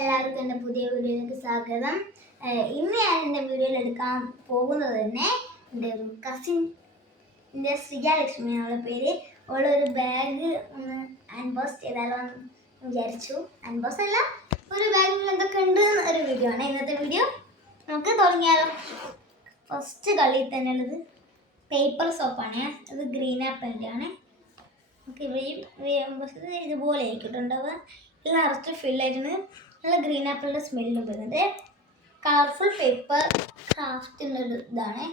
എല്ലാവർക്കും എൻ്റെ പുതിയ വീഡിയോയിലേക്ക് സ്വാഗതം. ഇന്ന് ഞാൻ എൻ്റെ വീഡിയോയിൽ എടുക്കാൻ പോകുന്നത് തന്നെ എൻ്റെ ഒരു കസിൻ്റെ ശ്രീജലക്ഷ്മി എന്നുള്ള പേര്. അവളൊരു ബാഗ് ഒന്ന് അൺബോക്സ് ചെയ്താലോ എന്ന് വിചാരിച്ചു. അൺബോക്സ് അല്ല, ഒരു ബാഗിൽ എന്തൊക്കെ ഉണ്ട് ഒരു വീഡിയോ ആണ് ഇന്നത്തെ വീഡിയോ. നമുക്ക് തുടങ്ങിയാലോ. ഫസ്റ്റ് കളിയിൽ തന്നെ ഉള്ളത് പേപ്പർ സോപ്പാണ്. അത് ഗ്രീൻ ആപ്പിളിൻ്റെ ആണ്. നമുക്ക് ഇതുപോലെ ആയിക്കിട്ടുണ്ടാവുക. എല്ലാം നിറച്ച് ഫില്ലായിട്ടുണ്ട്. നല്ല ഗ്രീൻ ആപ്പിളിൻ്റെ സ്മെല്ലും വരുന്നുണ്ട്. കളർഫുൾ പേപ്പർ ക്രാഫ്റ്റിൻ്റെ ഇതാണ്.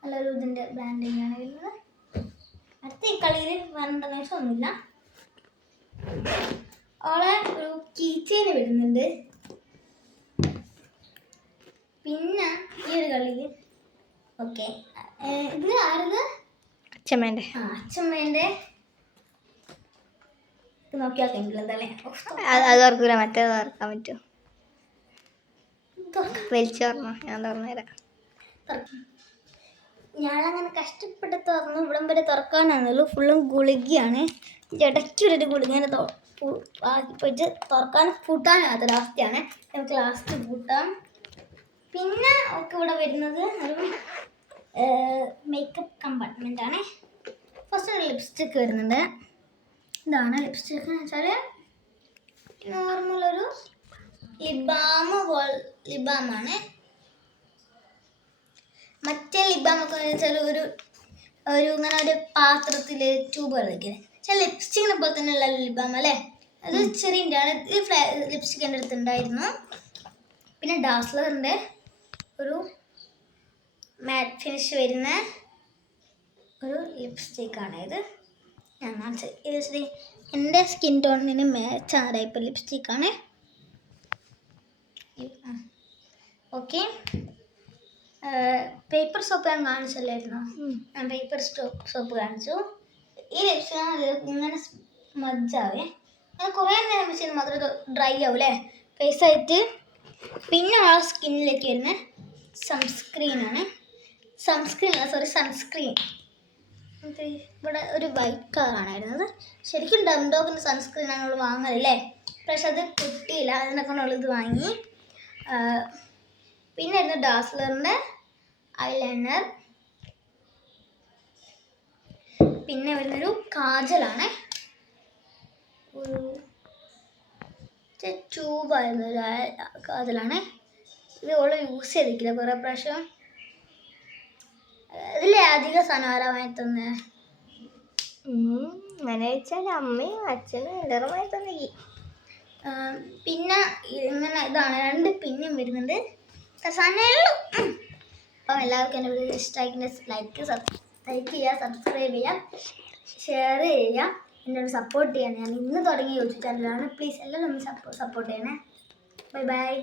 നല്ലൊരു ഇതിൻ്റെ ബ്രാൻഡിങ് ആണ് വരുന്നത്. അടുത്ത ഈ കളിയിൽ വേറെന്താണെന്ന് ഒന്നുമില്ല. അവളെ ഒരു കീ ചെയിൻ വരുന്നുണ്ട്. പിന്നെ ഈ ഒരു കളിയിൽ ഓക്കെ, ഇത് ആരത്? അച്ഛമ്മേൻ്റെ. അച്ഛമ്മേൻ്റെ നോക്കിയാൽ കണ്ടില്ലതല്ലേ? അത് ഓർക്കൂല, മറ്റേത് ഓർക്കാൻ പറ്റുമോ? വലിച്ചു ഓർമ്മ, ഞാൻ തുറന്നുതരാം. ഞാനങ്ങനെ കഷ്ടപ്പെട്ട് തുറന്നു. ഇവിടം വരെ തുറക്കാനാണല്ലോ. ഫുള്ളും ഗുളികയാണ്. ഇടയ്ക്കൊരു ഗുളികേനെ പോയിട്ട് തുറക്കാനും പൂട്ടാനാകാത്തൊരവസ്ഥയാണ്. നമുക്ക് ലാസ്റ്റ് പൂട്ടാം. പിന്നെ ഒക്കെ ഇവിടെ വരുന്നത് ഒരു മേക്കപ്പ് കമ്പാർട്ട്മെൻ്റ് ആണ്. ഫസ്റ്റ് ഒരു ലിപ്സ്റ്റിക്ക് വരുന്നുണ്ട്. ഇതാണ് ലിപ്സ്റ്റിക്ക് എന്ന് വെച്ചാൽ നോർമലൊരു ലിബാമാണ്. മറ്റേ ലിബാമൊക്കെ വെച്ചാൽ ഒരു ഇങ്ങനെ ഒരു പാത്രത്തിൽ ട്യൂബ് കളിക്കുന്നത്. പക്ഷേ ലിപ്സ്റ്റിക്കിനെ പോലെ തന്നെ ഉള്ള ലിബാം അല്ലേ? അത് ചെറിയ ആണ്. ഇത് ലിപ്സ്റ്റിക്ക് എൻ്റെ അടുത്തുണ്ടായിരുന്നു. പിന്നെ ഡാസ്ലറിൻ്റെ ഒരു മാറ്റ് ഫിനിഷ് വരുന്ന ഒരു ലിപ്സ്റ്റിക്കാണ് ഇത്. ഇത് എൻ്റെ സ്കിൻ ടോണിന് മാച്ച് ആ ടൈപ്പ് ലിപ്സ്റ്റിക്കാണ്. ഓക്കെ, പേപ്പർ സോപ്പ് ഞാൻ കാണിച്ചല്ലായിരുന്നു. ഞാൻ പേപ്പർ സോപ്പ് കാണിച്ചു. ഈ ലിപ്സ്റ്റിക്കാണ് ഇങ്ങനെ മജ്ജാവേ. അങ്ങനെ കുറേ നേരം വെച്ചാൽ മാത്രം ഡ്രൈ ആവൂലേ ഫേസായിട്ട്. പിന്നെ ആ സ്കിന്നിലേക്ക് വരുന്ന സൺസ്ക്രീൻ. ഇവിടെ ഒരു വൈറ്റ് കളറാണ് വരുന്നത്. ശരിക്കും ഡംഡോഗിൻ്റെ സൺസ്ക്രീനാണ് നമ്മൾ വാങ്ങലല്ലേ, പക്ഷെ അത് കിട്ടിയില്ല. അതിനൊക്കെ ഇത് വാങ്ങി. പിന്നെ വരുന്ന ഡാസ്ലറിൻ്റെ ഐലൈനർ. പിന്നെ വരുന്നൊരു കാജലാണ്. ഒരു ട്യൂബായിരുന്നൊരു കാജലാണ്. ഇത് ഓള് യൂസ് ചെയ്തിട്ടില്ല കുറേ പ്രാവശ്യം. ഇതിലെ അധിക സാധനമായി തന്നെ അങ്ങനെ വെച്ചാൽ അമ്മയും അച്ഛനും എല്ലാവരുമായി തന്നെ. പിന്നെ ഇങ്ങനെ ഇതാണ് 2 പിന്നും വരുന്നുണ്ട്. അപ്പം എല്ലാവർക്കും എൻ്റെ വീഡിയോ ഇഷ്ടമാക്കി ലൈക്ക് ചെയ്യുക, സബ്സ്ക്രൈബ് ചെയ്യുക, ഷെയർ ചെയ്യുക, എന്നോട് സപ്പോർട്ട് ചെയ്യണം. ഞാൻ ഇന്ന് തുടങ്ങിയ യൂട്യൂബ് ചാനലാണ്. പ്ലീസ് എല്ലാവരും ഒന്ന് സപ്പോർട്ട് ചെയ്യണേ. Bye bye.